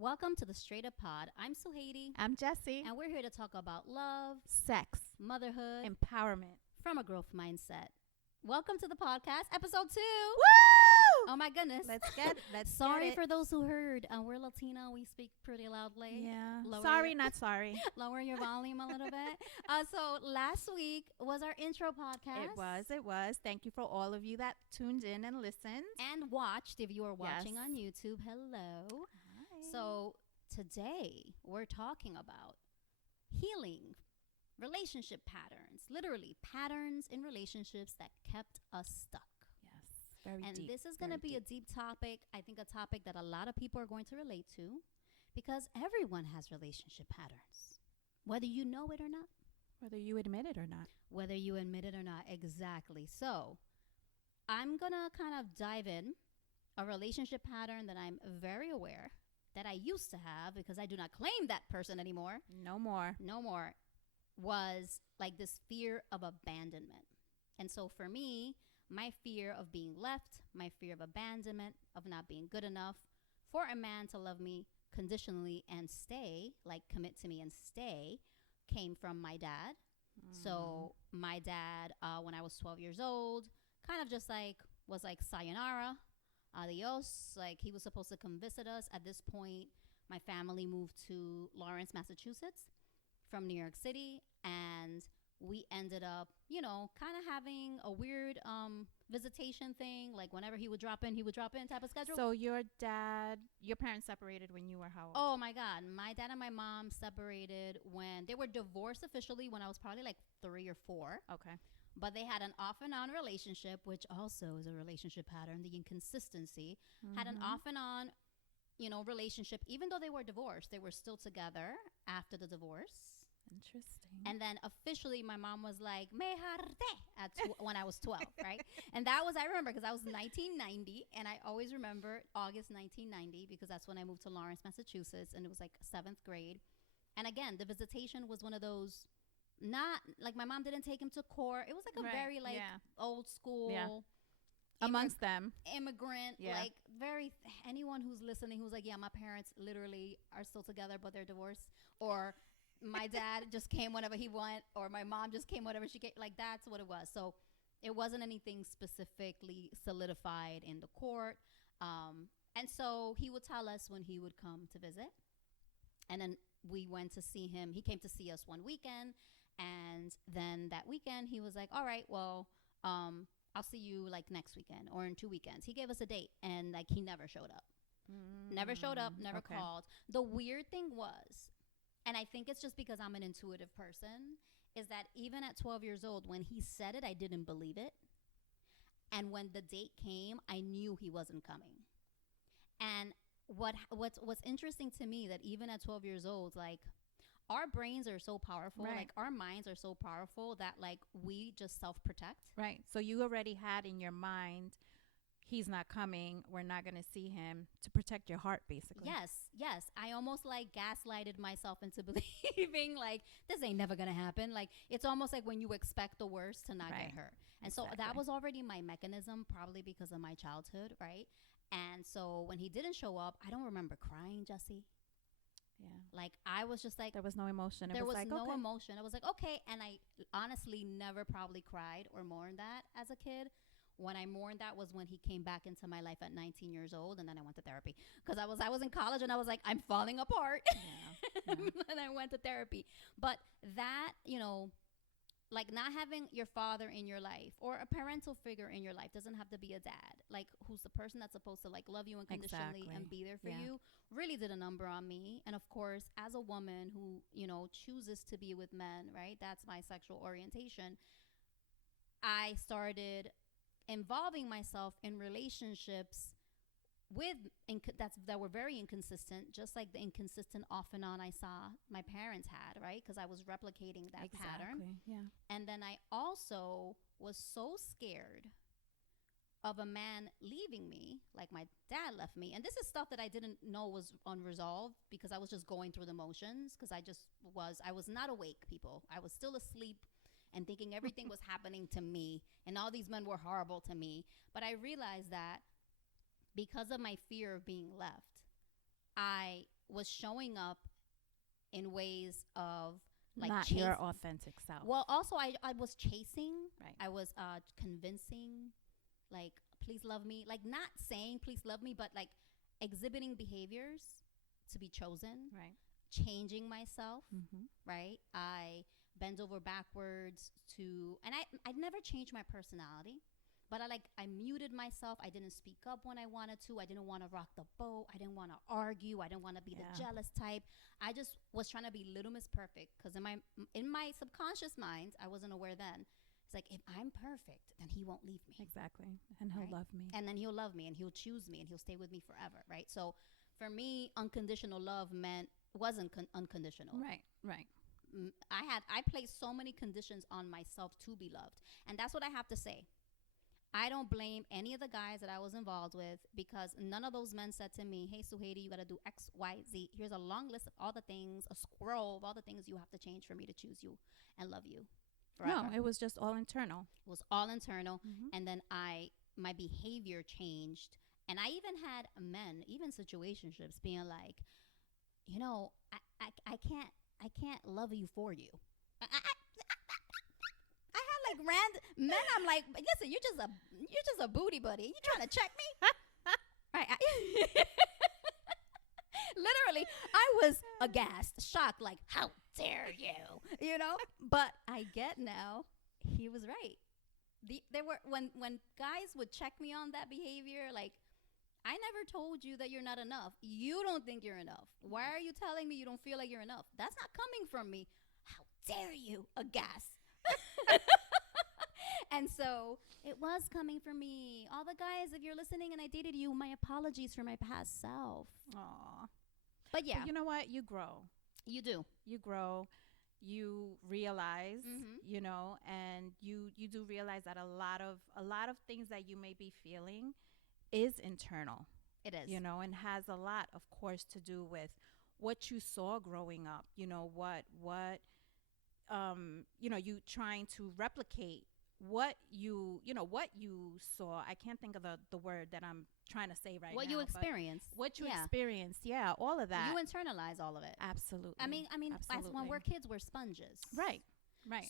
Welcome to the Straight Up Pod. I'm Sujeiry. I'm Jessi. And we're here to talk about love, Sex, motherhood, empowerment from a growth mindset. Welcome to the podcast, episode 2. Woo! Oh my goodness. Let's Sorry get it. for those who heard. We're Latina. We speak pretty loudly. Yeah. Lower Not sorry. Lower your volume a little bit. So last week was our intro podcast. It was. Thank you for all of you that tuned in and listened. And watched. If you are watching Yes. on YouTube, hello. Hi. So today we're talking about healing relationship patterns, literally patterns in relationships that kept us stuck. Yes. Very And deep. this is going to be a deep topic. I think a topic that a lot of people are going to relate to because everyone has relationship patterns, whether you know it or not. Whether you admit it or not. Whether you admit it or not. Exactly. So I'm going to kind of dive in a relationship pattern that I'm very aware that I used to have because I do not claim that person anymore. No more. No more. Was like this fear of abandonment. And so for me, my fear of being left, my fear of abandonment, of not being good enough for a man to love me conditionally and stay, like commit to me and stay, came from my dad. So my dad, when I was 12 years old, kind of just like was like sayonara, adios. Like he was supposed to come visit us. At this point, my family moved to Lawrence, Massachusetts from New York City. And we ended up, kind of having a weird visitation thing. Like whenever he would drop in type of schedule. So your parents separated when you were how old? Oh my God. My dad and my mom separated when they were divorced officially when I was probably like 3 or 4. Okay. But they had an off and on relationship, which also is a relationship pattern. The inconsistency had an off and on, relationship. Even though they were divorced, they were still together after the divorce. Interesting. And then officially, my mom was like, "Me jarte," when I was 12, right? And that was, I remember, because I was 1990. And I always remember August 1990 because that's when I moved to Lawrence, Massachusetts. And it was like 7th grade. And again, the visitation was one of those, not like my mom didn't take him to court. It was like a very like old school. Yeah. Amongst them. Immigrant, Yeah. like very, anyone who's listening who's like, yeah, my parents literally are still together, but they're divorced. Or my dad just came whenever he went, or my mom just came whenever she came. Like that's what it was. So it wasn't anything specifically solidified in the court. And so he would tell us when he would come to visit. And then we went to see him. He came to see us one weekend. And then that weekend he was like, all right, well, I'll see you like next weekend or in 2 weekends. He gave us a date and like he never showed up. Never showed up, never called. The weird thing was, and I think it's just because I'm an intuitive person, is that even at 12 years old, when he said it, I didn't believe it. And when the date came, I knew he wasn't coming. And what's interesting to me that even at 12 years old, like our brains are so powerful, Right. like our minds are so powerful that like we just self-protect. Right. So you already had in your mind, he's not coming, we're not going to see him, to protect your heart, basically. Yes. I almost like gaslighted myself into believing like this ain't never gonna happen. Like it's almost like when you expect the worst to not get hurt. And so that was already my mechanism, probably because of my childhood, right? And so when he didn't show up, I don't remember crying, Jessi. Yeah. Like I was just like, There was no emotion. there was like, no okay. emotion. I was like, okay. And I honestly never probably cried or mourned that as a kid. When I mourned that was when he came back into my life at 19 years old, and then I went to therapy because I was in college and I was like, I'm falling apart. Yeah. And I went to therapy. But that, like not having your father in your life or a parental figure in your life, doesn't have to be a dad, like who's the person that's supposed to like love you unconditionally and be there for you, really did a number on me. And of course, as a woman who, chooses to be with men, right? That's my sexual orientation. I started involving myself in relationships that were very inconsistent, just like the inconsistent off and on I saw my parents had, right? Because I was replicating that pattern. Yeah. And then I also was so scared of a man leaving me, like my dad left me. And this is stuff that I didn't know was unresolved because I was just going through the motions because I was not awake, people. I was still asleep and thinking everything was happening to me and all these men were horrible to me. But I realized that because of my fear of being left, I was showing up in ways of like not your authentic self. Well, also I was chasing. Right. I was convincing, like, please love me. Like, not saying please love me, but like exhibiting behaviors to be chosen. Right. Changing myself. Mm-hmm. Right. I bend over backwards and I never changed my personality. But I muted myself. I didn't speak up when I wanted to. I didn't want to rock the boat. I didn't want to argue. I didn't want to be the jealous type. I just was trying to be Little Miss Perfect, because in my subconscious mind, I wasn't aware then. It's like, if I'm perfect, then he won't leave me. Exactly. And he'll love me. And then he'll love me, and he'll choose me, and he'll stay with me forever, right? So for me, unconditional love wasn't unconditional. Right. I placed so many conditions on myself to be loved. And that's what I have to say. I don't blame any of the guys that I was involved with, because none of those men said to me, hey, Sujeiry, you got to do X, Y, Z. Here's a long list of all the things, a scroll of all the things you have to change for me to choose you and love you forever. No, it was just all internal. It was all internal. Mm-hmm. And then my behavior changed. And I even had men, even situationships, being like, you know, I can't love you for you. Like random men, I'm like, listen, you're just a booty buddy. You trying to check me? Right? Literally, I was aghast, shocked, like, how dare you? You know. But I get now, he was right. There were when guys would check me on that behavior, like, I never told you that you're not enough. You don't think you're enough. Why are you telling me you don't feel like you're enough? That's not coming from me. How dare you? Aghast. And so it was coming from me. All the guys, if you're listening and I dated you, my apologies for my past self. Aw. But yeah. But you know what? You grow. You do. You grow. You realize, Mm-hmm. you know, and you do realize that a lot of things that you may be feeling is internal. It is. You know, and has a lot, of course, to do with what you saw growing up. You know, what you know, you trying to replicate what you saw. I can't think of the word that I'm trying to say right now. What you experienced. What you experienced. Yeah, all of that. You internalize all of it. Absolutely. I mean, absolutely. when we're kids, we're sponges. Right.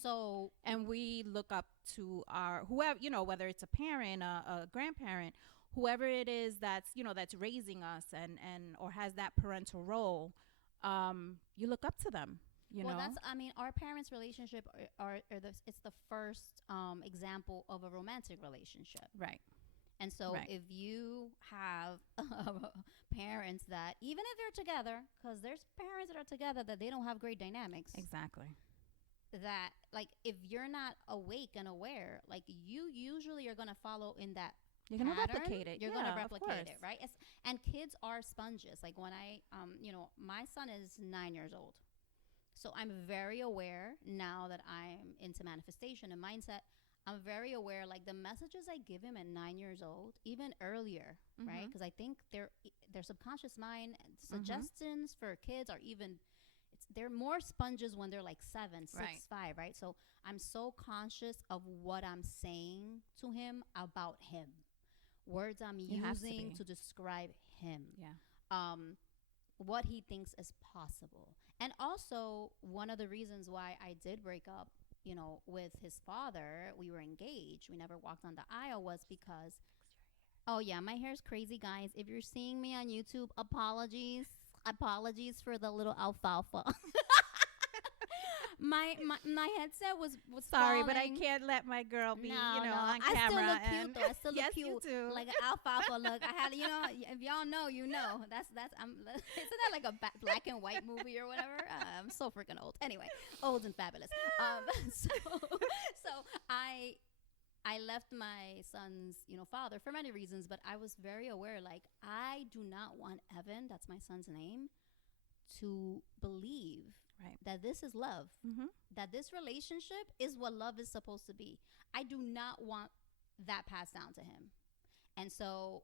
So, and we look up to our, whoever, you know, whether it's a parent, a grandparent, whoever it is that's, you know, that's raising us and or has that parental role, you look up to them. You know? that's, I mean, our parents' relationship it's the first example of a romantic relationship. Right. And so if you have parents that, even if they're together, because there's parents that are together that they don't have great dynamics. Exactly. That, like, if you're not awake and aware, like, you usually are going to follow in that You're going to replicate it. You're going to replicate it, right? And kids are sponges. Like, when you know, my son is 9 years old. So I'm very aware now that I'm into manifestation and mindset. I'm very aware, like, the messages I give him at 9 years old, even earlier, right? Because I think their subconscious mind suggestions for kids are they're more sponges when they're like 7, 6, 5, right? So I'm so conscious of what I'm saying to him about him, words I'm using to describe him. Yeah. What he thinks is possible. And also, one of the reasons why I did break up, you know, with his father, we were engaged, we never walked on the aisle, was because, oh yeah, my hair's crazy, guys. If you're seeing me on YouTube, apologies for the little alfalfa. my headset was sorry, falling. but I can't let my girl be, on camera. I still look cute though. I still look yes, cute. You do. Like an alfalfa look. I had, you know, if y'all know, you know. That's isn't that like a black and white movie or whatever? I'm so freaking old. Anyway, old and fabulous. So I left my son's, you know, father for many reasons, but I was very aware, like, I do not want Evan, that's my son's name, to believe that this is love, that this relationship is what love is supposed to be. I do not want that passed down to him. And so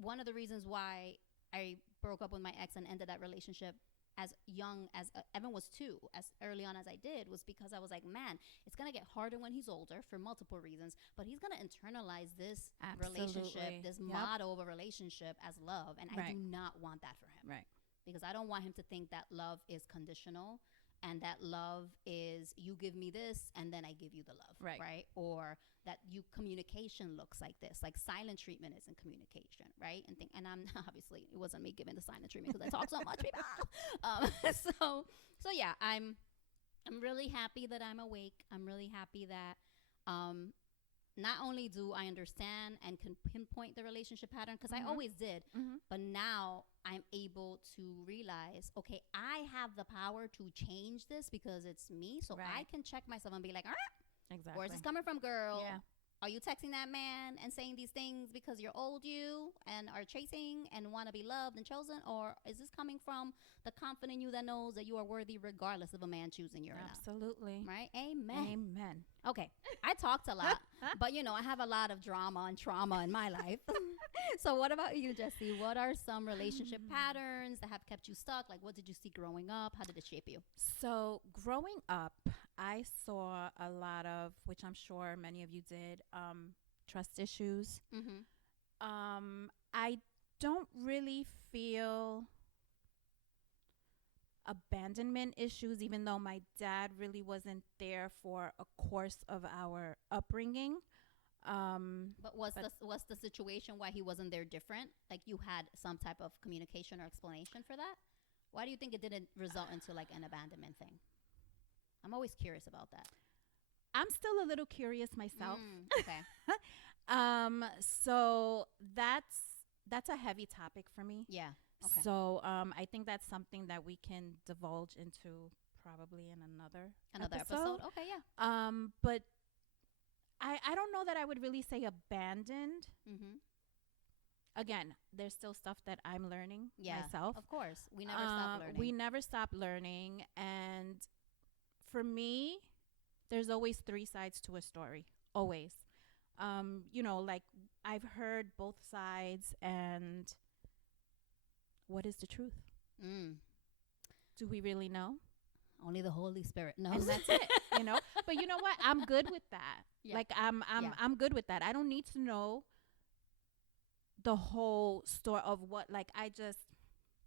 one of the reasons why I broke up with my ex and ended that relationship as young as Evan was 2, as early on as I did, was because I was like, man, it's going to get harder when he's older for multiple reasons, but he's going to internalize this relationship, this motto of a relationship as love. And I do not want that for him. Right. because I don't want him to think that love is conditional and that love is you give me this and then I give you the love, right? Or that you communication looks like this, like silent treatment isn't communication, right? And I'm obviously it wasn't me giving the silent treatment because I talk so much, people. So yeah, I'm really happy that I'm awake. I'm really happy that not only do I understand and can pinpoint the relationship pattern, because I always did, but now I'm able to realize, okay, I have the power to change this because it's me. So I can check myself and be like, all right, Exactly. where's this coming from, girl? Yeah. Are you texting that man and saying these things because you're old you and are chasing and want to be loved and chosen? Or is this coming from the confident you that knows that you are worthy regardless of a man choosing you or not? Absolutely. Right? Amen. Amen. Okay. I talked a lot, but you know, I have a lot of drama and trauma in my life. So what about you, Jessi? What are some relationship patterns that have kept you stuck? Like, what did you see growing up? How did it shape you? So growing up, I saw a lot of, which I'm sure many of you did, trust issues. I don't really feel abandonment issues, even though my dad really wasn't there for a course of our upbringing. But what's the situation why he wasn't there different? Like you had some type of communication or explanation for that? Why do you think it didn't result into like an abandonment thing? I'm always curious about that. I'm still a little curious myself. Okay. So that's a heavy topic for me. Yeah. Okay. So I think that's something that we can divulge into probably in another episode. Okay, yeah. But I don't know that I would really say abandoned. Again, there's still stuff that I'm learning myself. Of course. We never stop learning. We never stop learning. And for me, there's always three sides to a story. Always. You know, like I've heard both sides, and what is the truth? Do we really know? Only the Holy Spirit knows. And that's it, you know? But you know what? I'm good with that. Yeah. Like I'm good with that. I don't need to know the whole story of what, like,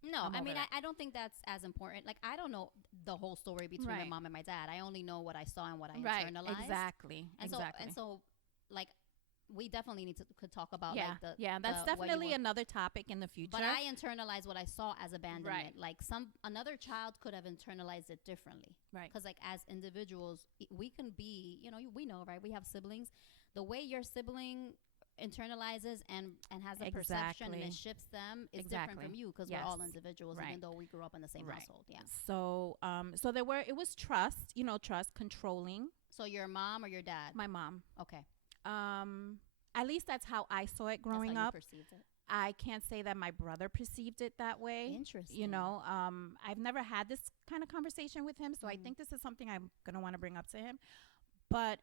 No, I mean, I don't think that's as important. Like, I don't know the whole story between my mom and my dad. I only know what I saw and what I internalized. Exactly. And so, like, we definitely could talk about like that's definitely another topic in the future. But I internalized what I saw as abandonment. Like another child could have internalized it differently. Right. Because like as individuals, we can be, you know, we know, right? We have siblings. The way your sibling internalizes and has a perception and it shifts them is different from you because we're all individuals, even though we grew up in the same household. Yeah. So so it was trust, you know, controlling. So your mom or your dad? My mom. Okay. At least that's how I saw it growing up. Perceived it. I can't say that my brother perceived it that way. Interesting. You know, I've never had this kind of conversation with him, so I think this is something I'm going to want to bring up to him. But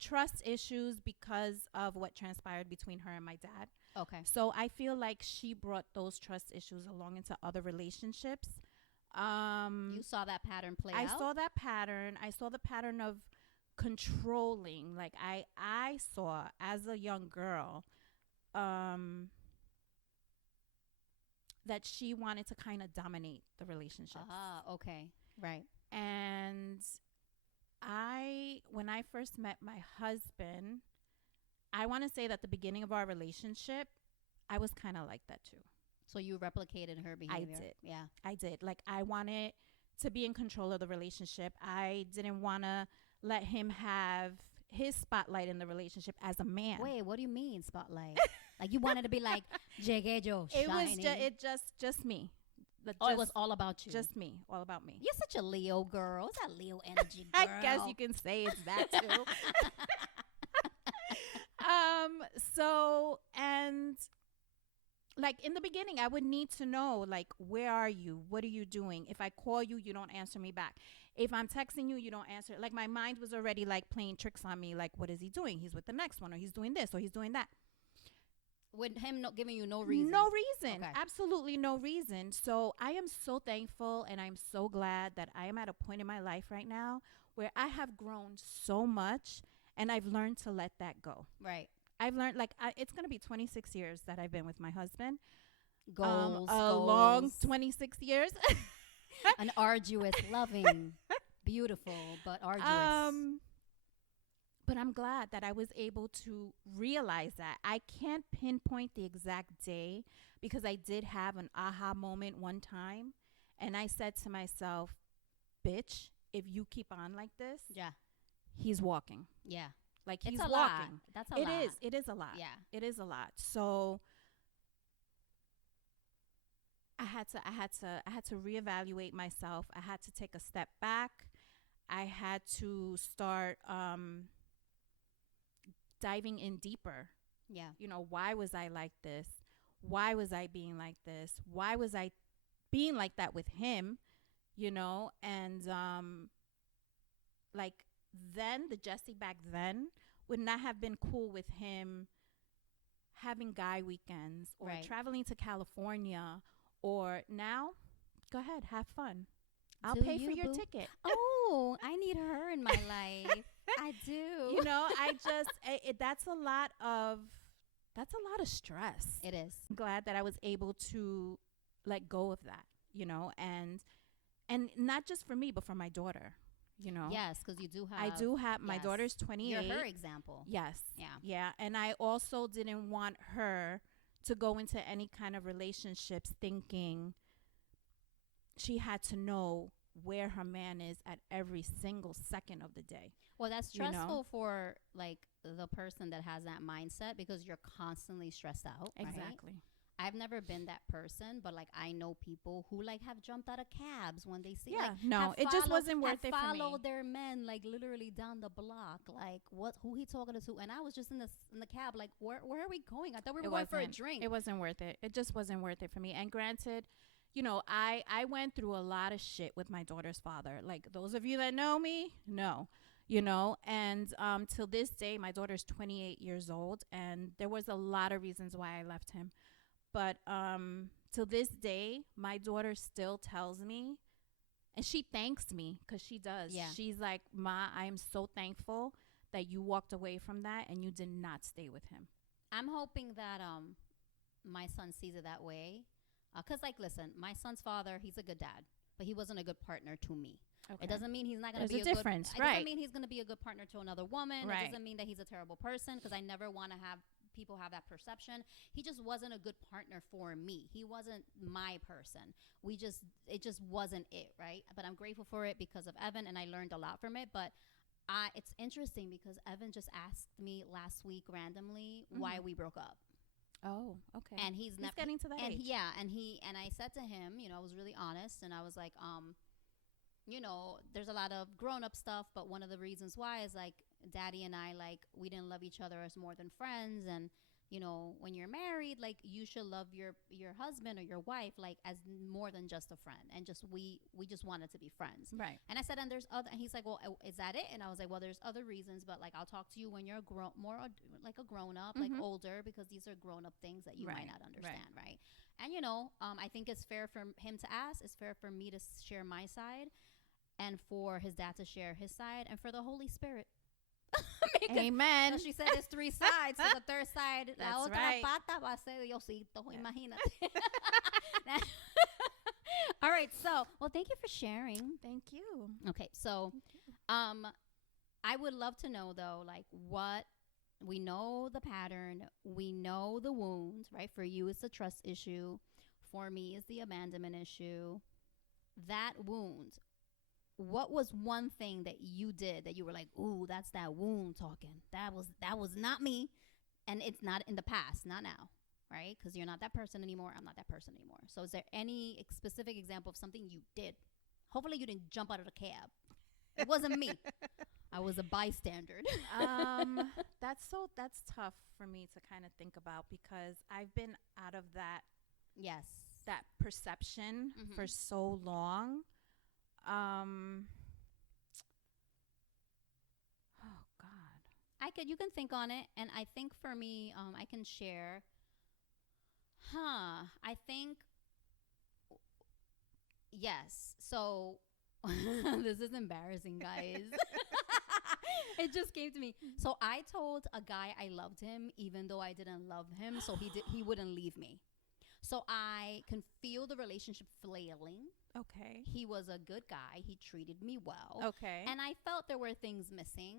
trust issues because of what transpired between her and my dad. Okay. So I feel like she brought those trust issues along into other relationships. You saw that pattern play out? I saw that pattern. I saw the pattern of controlling. Like I saw as a young girl that she wanted to kind of dominate the relationship. Okay. Right. And when I first met my husband, I want to say that the beginning of our relationship, I was kind of like that too. So you replicated her behavior? I did. Yeah. I did. Like I wanted to be in control of the relationship. I didn't want to let him have his spotlight in the relationship as a man. Wait, what do you mean spotlight? Like you wanted to be like Llegué yo, shining. It was just me. It was all about you. Just me, all about me. You're such a Leo girl. It's that Leo energy girl. I guess you can say it's that too. So, and like in the beginning, I would need to know, like, where are you? What are you doing? If I call you, you don't answer me back. If I'm texting you, you don't answer. Like my mind was already like playing tricks on me. Like, what is he doing? He's with the next one, or he's doing this, or he's doing that. With him not giving you no reason? No reason. Okay. Absolutely no reason. So I am so thankful and I'm so glad that I am at a point in my life right now where I have grown so much and I've learned to let that go. Right. I've learned, like, it's going to be 26 years that I've been with my husband. Goals, a goals. long 26 years. An arduous, loving, beautiful, but arduous. But I'm glad that I was able to realize that. I can't pinpoint the exact day because I did have an aha moment one time. And I said to myself, bitch, if you keep on like this, Yeah. he's walking. Yeah. Like It's he's a walking. lot. That's a lot. It is. It is a lot. Yeah. It is a lot. So I had to reevaluate myself. I had to take a step back. I had to start diving in deeper. Yeah. You know, why was I like this? Why was I being like this? Why was I being like that with him? You know, and like then the Jessi back then would not have been cool with him having guy weekends or Right. traveling to California, or now go ahead, have fun. I'll Do pay for you, your boo? ticket. Oh, I need her in my life. I do. You know, I just that's a lot of stress. It is. I'm glad that I was able to let go of that, you know, and not just for me, but for my daughter, you know. Yes, because you do have. I do have my yes. daughter's 28. You're her example. Yes. Yeah. Yeah. And I also didn't want her to go into any kind of relationships thinking she had to know where her man is at every single second of the day. Well, that's You know? stressful for like the person that has that mindset because you're constantly stressed out. Right? Exactly. I've never been that person, but like I know people who like have jumped out of cabs when they see. Yeah. Like, No, have it just followed- wasn't worth have it for me. followed their men like literally down the block. Like who he talking to? And I was just in the cab. Like where are we going? I thought we were going for a drink. It wasn't worth it. It just wasn't worth it for me. And granted, you know, I went through a lot of shit with my daughter's father. Like those of you that know me, know. You know, and till this day, my daughter's 28 years old, and there was a lot of reasons why I left him. But till this day, my daughter still tells me, and she thanks me because she does. Yeah. She's like, Ma, I am so thankful that you walked away from that and you did not stay with him. I'm hoping that my son sees it that way. Cause like, listen, my son's father, he's a good dad, but he wasn't a good partner to me. Okay. It doesn't mean he's not going to be There's a difference, It right? doesn't mean he's going to be a good partner to another woman. Right. It doesn't mean that he's a terrible person because I never want to have people have that perception. He just wasn't a good partner for me. He wasn't my person. It just wasn't it, right? But I'm grateful for it because of Evan, and I learned a lot from it. But it's interesting because Evan just asked me last week randomly why we broke up. Oh, okay. And he's getting to that age. Yeah, and I said to him, you know, I was really honest, and I was like, you know, there's a lot of grown-up stuff, but one of the reasons why is like Daddy and I, like, we didn't love each other as more than friends, and you know, when you're married, like, you should love your husband or your wife like as more than just a friend, and just we just wanted to be friends, Right. And I said, and there's other, and he's like, well, is that it? And I was like, well, there's other reasons, but like I'll talk to you when you're like a grown-up, like older, because these are grown-up things that you might not understand, right? And you know, I think it's fair for him to ask, it's fair for me to share my side, and for his dad to share his side, and for the Holy Spirit. Amen. So she said there's three sides. So the third side, That's la otra right. pata va a ser Diosito, imagínate. All right, so, well, thank you for sharing. Thank you. Okay, so I would love to know, though, like, what we know the pattern, we know the wounds, right? For you, it's the trust issue. For me, it's the abandonment issue. That wound, what was one thing that you did that you were like, ooh, that's that wound talking? That was not me, and it's not in the past, not now, right? Because you're not that person anymore. I'm not that person anymore. So is there any specific example of something you did? Hopefully you didn't jump out of the cab. It wasn't me. I was a bystander. That's tough for me to kind of think about because I've been out of that Yes. that perception for so long. Oh God. You can think on it, and I think for me, I can share. I think yes. So this is embarrassing, guys. It just came to me. So I told a guy I loved him, even though I didn't love him, so he wouldn't leave me. So I can feel the relationship flailing. Okay. He was a good guy. He treated me well. Okay. And I felt there were things missing,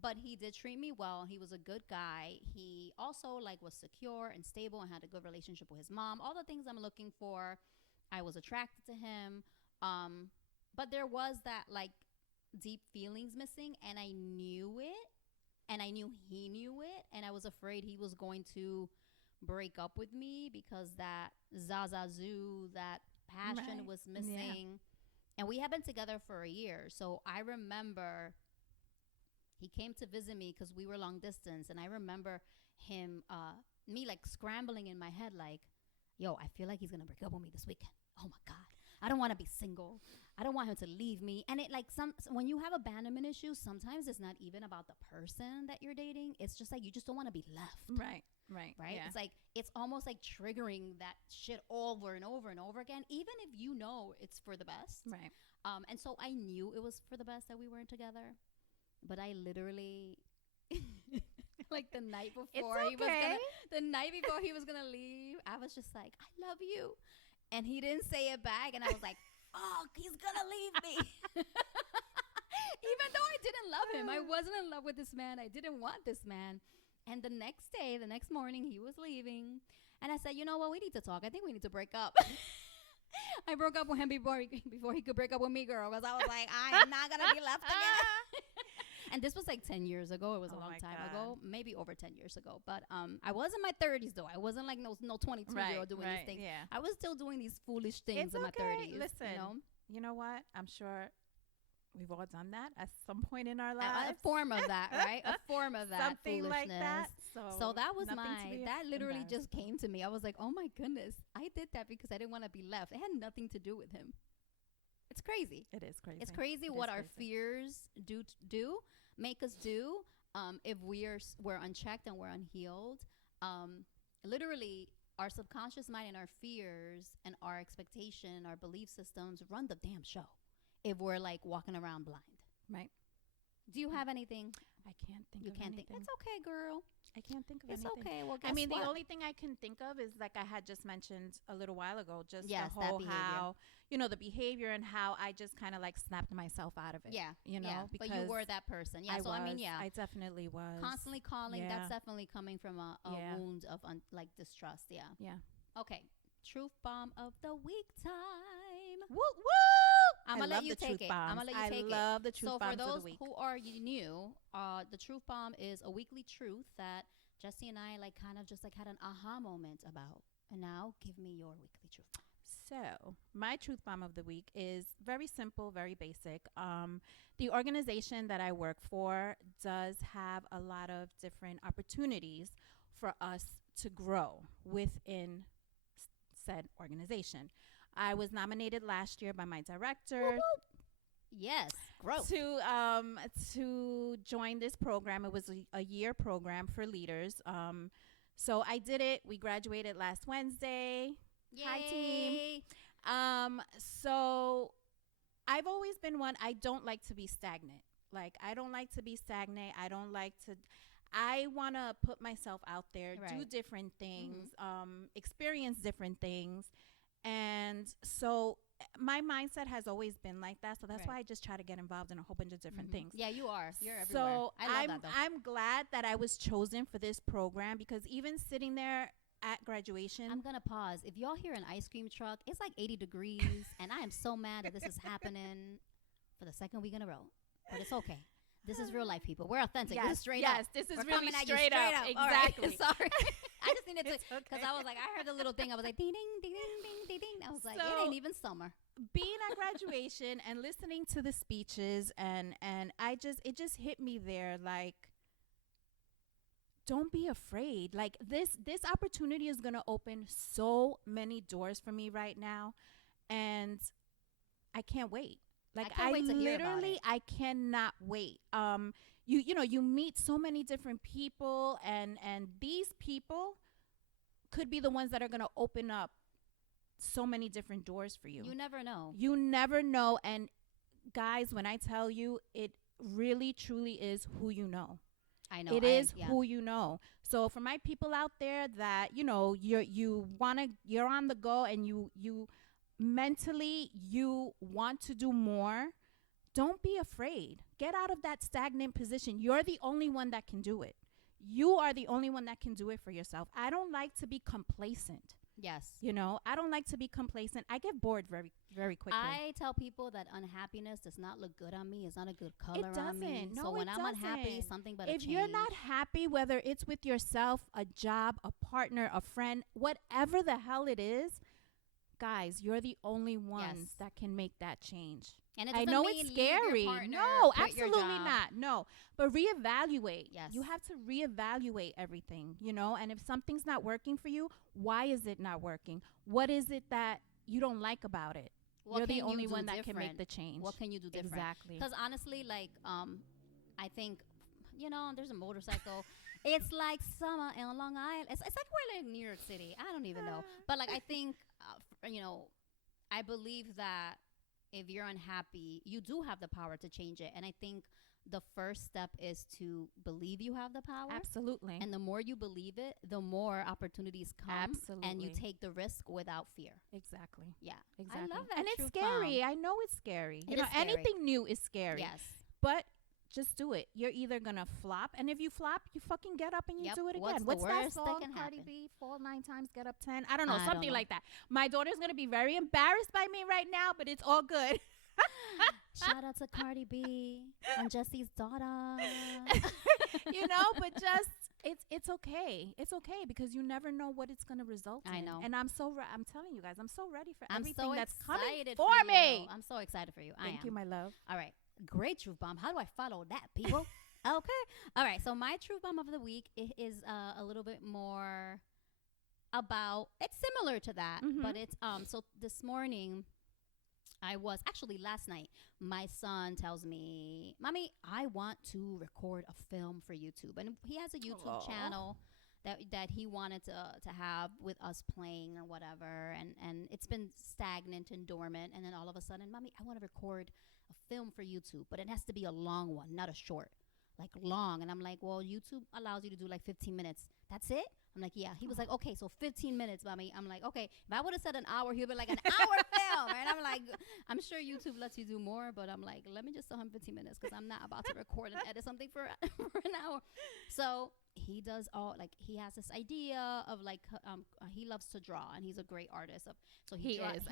but he did treat me well. He was a good guy. He also like was secure and stable and had a good relationship with his mom. All the things I'm looking for. I was attracted to him. But there was that like deep feelings missing, and I knew it, and I knew he knew it, and I was afraid he was going to break up with me because that zazazoo, that passion was missing. And we had been together for a year. So I remember he came to visit me because we were long distance, and I remember him me like scrambling in my head like, yo, I feel like he's gonna break up with me this weekend. Oh my God, I don't want to be single. I don't want him to leave me. And it like when you have abandonment issues, sometimes it's not even about the person that you're dating. It's just like you just don't want to be left. Right. Yeah. It's like it's almost like triggering that shit over and over and over again, even if you know it's for the best. Right. And so I knew it was for the best that we weren't together, but I literally like the night before he was gonna leave, I was just like, I love you. And he didn't say it back, and I was like, fuck, he's gonna leave me. Even though I didn't love him, I wasn't in love with this man. I didn't want this man. And the next morning, he was leaving. And I said, you know what? We need to talk. I think we need to break up. I broke up with him before he could break up with me, girl. Because I was like, I am not going to be left again. And this was like 10 years ago. It was a long time ago. Maybe over 10 years ago. But I was in my 30s, though. I wasn't like no 22-year-old doing these things. Yeah. I was still doing these foolish things in my 30s. Listen, you know what? I'm sure we've all done that at some point in our lives. A form of that, right? A form of that. Something like that. So that was that literally just came to me. I was like, oh my goodness, I did that because I didn't want to be left. It had nothing to do with him. It's crazy. It is crazy. It's crazy what our fears make us do if we're unchecked and we're unhealed. Literally, our subconscious mind and our fears and our expectation, our belief systems run the damn show if we're like walking around blind. Right. Do you have anything? I can't think you of can't anything. think. It's okay, girl. I can't think of it's anything. It's okay. Well, guess I mean, what? the only thing I can think of is like I had just mentioned a little while ago, just yes, the whole how, the behavior and how I just kind of like snapped myself out of it. Yeah. Because but you were that person. Yeah. I definitely was. Constantly calling. Yeah. That's definitely coming from a wound of distrust. Yeah. Yeah. Okay. Truth bomb of the week time. Woo woo! I'm gonna let you take it. I'm gonna let you take it. I love the truth bombs of the week. So for those who are new, the truth bomb is a weekly truth that Jessi and I kind of just had an aha moment about. And now, give me your weekly truth bomb. So my truth bomb of the week is very simple, very basic. The organization that I work for does have a lot of different opportunities for us to grow within said organization. I was nominated last year by my director. Whoop, whoop. Yes, growth. To join this program. It was a year program for leaders. So I did it. We graduated last Wednesday. Yay. Hi, team. So I've always been one. I don't like to be stagnant. I don't like to be stagnant. I want to put myself out there, do different things, experience different things. And so my mindset has always been like that. So that's why I just try to get involved in a whole bunch of different things. Yeah, you are. You're everywhere. So I love that, though. I'm glad that I was chosen for this program because even sitting there at graduation. I'm going to pause. If y'all hear an ice cream truck, it's like 80 degrees. And I am so mad that this is happening for the second week in a row. But it's okay. This is real life, people. We're authentic. Yes, this is straight up. Yes, this is We're really straight up. Exactly. Right. Sorry. I just needed to, because I was like, I heard the little thing. I was like, ding, ding, ding, ding, ding, ding. I was like, it ain't even summer. Being at graduation and listening to the speeches and it just hit me there. Don't be afraid. This opportunity is going to open so many doors for me right now. And I can't wait. I wait to hear about it. I cannot wait. You meet so many different people and these people could be the ones that are going to open up so many different doors for you. You never know. You never know. And guys, when I tell you, it really truly is who you know. I know. It is Yeah. who you know. So for my people out there that, you're on the go and you mentally you want to do more, don't be afraid. Get out of that stagnant position. You're the only one that can do it. You are the only one that can do it for yourself. I don't like to be complacent. Yes. I don't like to be complacent. I get bored very, very quickly. I tell people that unhappiness does not look good on me. It's not a good color on me. It doesn't. No, so when it I'm unhappy, doesn't. something but a If change. you're not happy, whether it's with yourself, a job, a partner, a friend, whatever the hell it is, guys, you're the only ones that can make that change. And I know it's scary. No, absolutely not. No, but reevaluate. Yes. You have to reevaluate everything, and if something's not working for you, why is it not working? What is it that you don't like about it? You're the only one that can make the change. What can you do different? Exactly. Because honestly, like, I think, there's a motorcycle. It's like summer in Long Island. It's like we're in New York City. I don't even know. But like, I think, I believe that if you're unhappy, you do have the power to change it. And I think the first step is to believe you have the power. Absolutely. And the more you believe it, the more opportunities come. Absolutely. And you take the risk without fear. Exactly. Yeah. Exactly. I love that. And it's scary. I know it's scary. It is scary. Anything new is scary. Yes. But just do it. You're either going to flop. And if you flop, you fucking get up and you do it again. What's that song? Cardi B, fall 9 times, get up 10. I don't know. Something like that. My daughter's going to be very embarrassed by me right now, but it's all good. Shout out to Cardi B and Jessi's daughter. But just it's okay. It's okay because you never know what it's going to result in. I know. And I'm telling you guys, I'm so ready for everything that's coming for me. I'm so excited for you. Thank you, my love. All right. Great truth bomb. How do I follow that, people? Okay. All right. So my truth bomb of the week is a little bit more about, it's similar to that, but it's so this morning, last night, my son tells me, Mommy, I want to record a film for YouTube. And he has a YouTube channel that he wanted to have with us playing or whatever. And it's been stagnant and dormant. And then all of a sudden, Mommy, I want to record a film for YouTube, but it has to be a long one, not a short, like long. And I'm like, well, YouTube allows you to do like 15 minutes. That's it? I'm like, yeah. He was like, okay, so 15 minutes, Mommy. I'm like, okay. If I would have said an hour, he'd be like, an hour film. And I'm like, I'm sure YouTube lets you do more, but I'm like, let me just tell him 15 minutes because I'm not about to record and edit something for an hour. So he does he has this idea of he loves to draw and he's a great artist.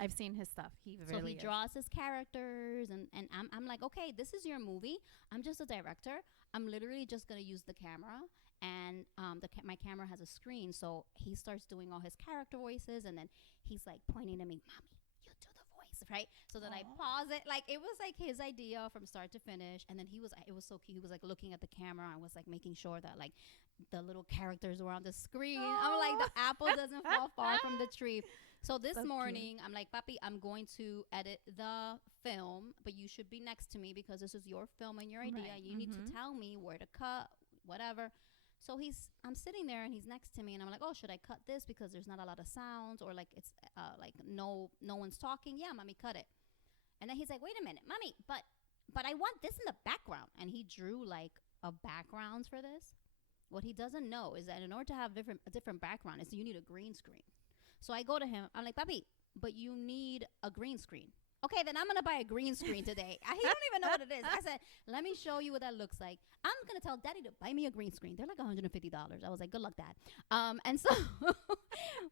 I've seen his stuff. He draws his characters and I'm like, okay, this is your movie. I'm just a director. I'm literally just going to use the camera. And my camera has a screen, so he starts doing all his character voices, and then he's like pointing to me, Mommy, you do the voice, right? So then I pause it. Like it was like his idea from start to finish, and then it was so cute. He was like looking at the camera and was like making sure that like the little characters were on the screen. I'm like, the apple doesn't fall far from the tree. So this morning, I'm like, Papi, I'm going to edit the film, but you should be next to me because this is your film and your idea. Right. You need to tell me where to cut, whatever. So I'm sitting there and he's next to me and I'm like, oh, should I cut this because there's not a lot of sounds or like it's like no one's talking? Yeah, Mommy, cut it. And then he's like, wait a minute, Mommy, but I want this in the background. And he drew like a background for this. What he doesn't know is that in order to have a different background is you need a green screen. So I go to him. I'm like, Papi, but you need a green screen. Okay, then I'm going to buy a green screen today. He don't even know what it is. I said, let me show you what that looks like. I'm going to tell Daddy to buy me a green screen. They're like $150. I was like, good luck, Dad. And so,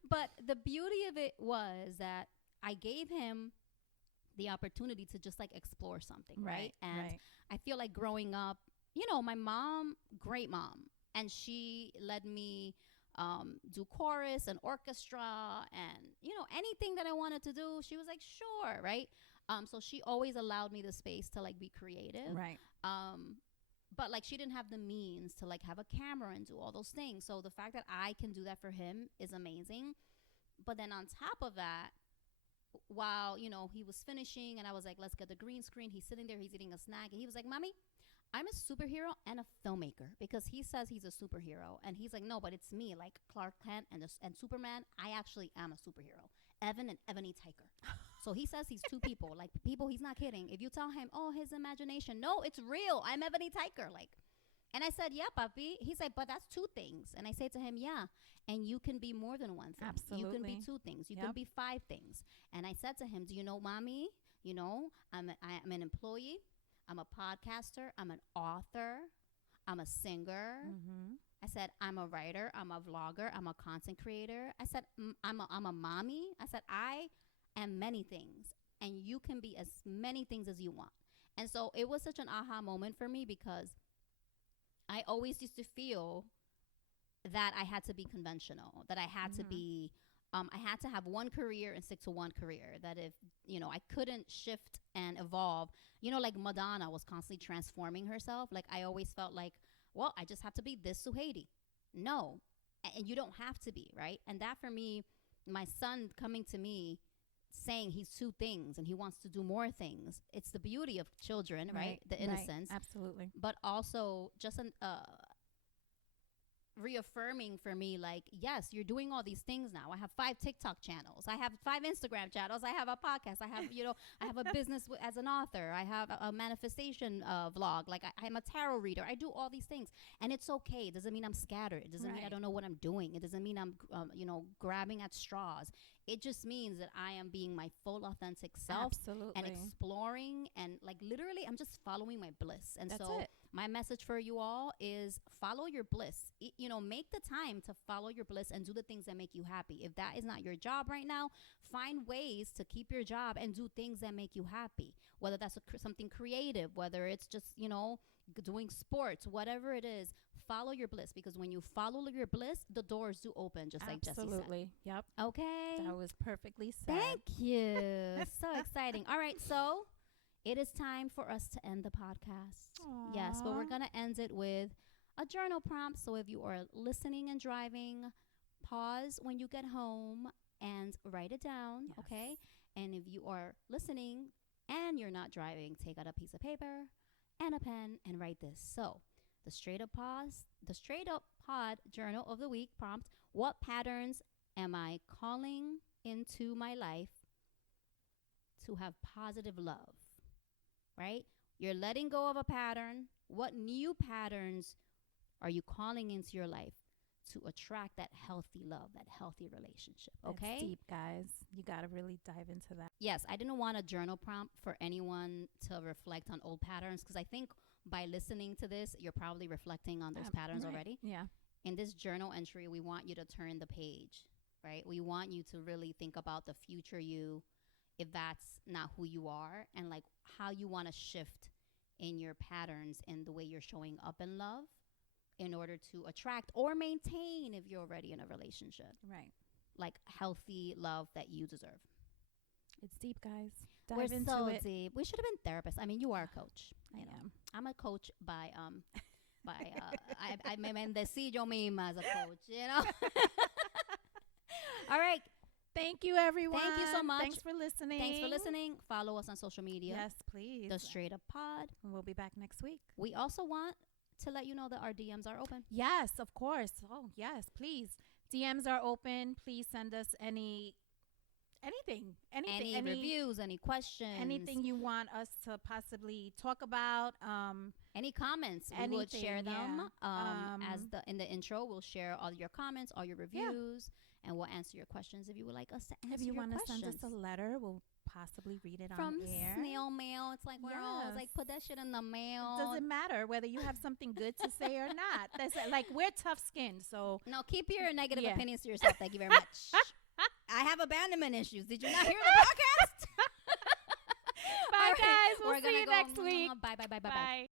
but the beauty of it was that I gave him the opportunity to just like explore something, right? And I feel like growing up, my mom, great mom. And she let me do chorus and orchestra and anything that I wanted to do, she was like, sure, right? So she always allowed me the space to like be creative, right? But like she didn't have the means to like have a camera and do all those things. So the fact that I can do that for him is amazing. But then on top of that, while he was finishing and I was like, let's get the green screen, he's sitting there, he's eating a snack, and he was like, Mommy, I'm a superhero and a filmmaker, because he says he's a superhero. And he's like, no, but it's me, like Clark Kent and Superman. I actually am a superhero. Evan and Ebony Tiker. So he says he's two people. Like, people, he's not kidding. If you tell him, oh, his imagination. No, it's real. I'm Ebony Tiker. Like, And I said, yeah, papi. He's like, but that's two things. And I say to him, yeah. And you can be more than one thing. Absolutely. You can be two things. You can be five things. And I said to him, do you know, mommy, you know, I'm an employee. I'm a podcaster. I'm an author. I'm a singer. Mm-hmm. I said, I'm a writer. I'm a vlogger. I'm a content creator. I said, I'm a mommy. I said, I am many things. And you can be as many things as you want. And so it was such an aha moment for me because I always used to feel that I had to be conventional, that I had to be, I had to have one career and stick to one career, that if, you know, I couldn't shift and evolve, you know, like Madonna was constantly transforming herself. Like I always felt like, well, I just have to be this Sujeiry. No, and you don't have to be, right? And that for me, my son coming to me saying he's two things and he wants to do more things. It's the beauty of children, right? The innocence. Right. Absolutely. But also just reaffirming for me, like, yes, you're doing all these things now. I have 5 TikTok channels. I have 5 Instagram channels. I have a podcast. I have, you know, I have a business as an author. I have a manifestation vlog. Like I'm a tarot reader. I do all these things, and it's okay. It doesn't mean I'm scattered. It doesn't mean I don't know what I'm doing. It doesn't mean I'm, you know, grabbing at straws. It just means that I am being my full authentic self. Absolutely. And exploring, and like literally I'm just following my bliss. And that's so it. My message for you all is follow your bliss. You know, make the time to follow your bliss and do the things that make you happy. If that is not your job right now, find ways to keep your job and do things that make you happy. Whether that's something creative, whether it's just, you know, doing sports, whatever it is, follow your bliss. Because when you follow your bliss, the doors do open, just like Jessi said. Absolutely. Yep. Okay. That was perfectly said. Thank you. So exciting. All right. So it is time for us to end the podcast. Aww. Yes, but we're going to end it with a journal prompt. So if you are listening and driving, pause when you get home and write it down. Yes. Okay. And if you are listening and you're not driving, take out a piece of paper and a pen and write this. So the straight up pod journal of the week prompt: what patterns am I calling into my life to have positive love? Right? You're letting go of a pattern. What new patterns are you calling into your life to attract that healthy love, that healthy relationship? Okay? That's deep, guys. You got to really dive into that. Yes, I didn't want a journal prompt for anyone to reflect on old patterns, because I think by listening to this, you're probably reflecting on those patterns already. Yeah. In this journal entry, we want you to turn the page, right? We want you to really think about the future you, if that's not who you are, and like how you want to shift in your patterns and the way you're showing up in love in order to attract or maintain, if you're already in a relationship, Right. like healthy love that you deserve. It's deep, guys. We're Dive into so it. deep. We should have been therapists. I mean, you are a coach. I You know. am. I'm a coach by I me bendeci yo misma as a coach, you know. All right. Thank you, everyone. Thank you so much. Thanks for listening. Thanks for listening. Follow us on social media. Yes, please. The Straight Up Pod. We'll be back next week. We also want to let you know that our DMs are open. Yes, of course. Oh, yes, please. DMs are open. Please send us anything. Any reviews, any questions, anything you want us to possibly talk about. any comments, we would share them. Yeah. As in the intro, we'll share all your comments, all your reviews, and we'll answer your questions if you would like us to answer. If you want to send us a letter, we'll possibly read it from on air. snail mail. It's like we're always like, put that shit in the mail. It doesn't matter whether you have something good to say or not. That's like, we're tough skinned, so no, keep your negative opinions to yourself. Thank you very much. I have abandonment issues. Did you not hear the podcast? Bye, guys. We'll see you next week. Bye. Bye.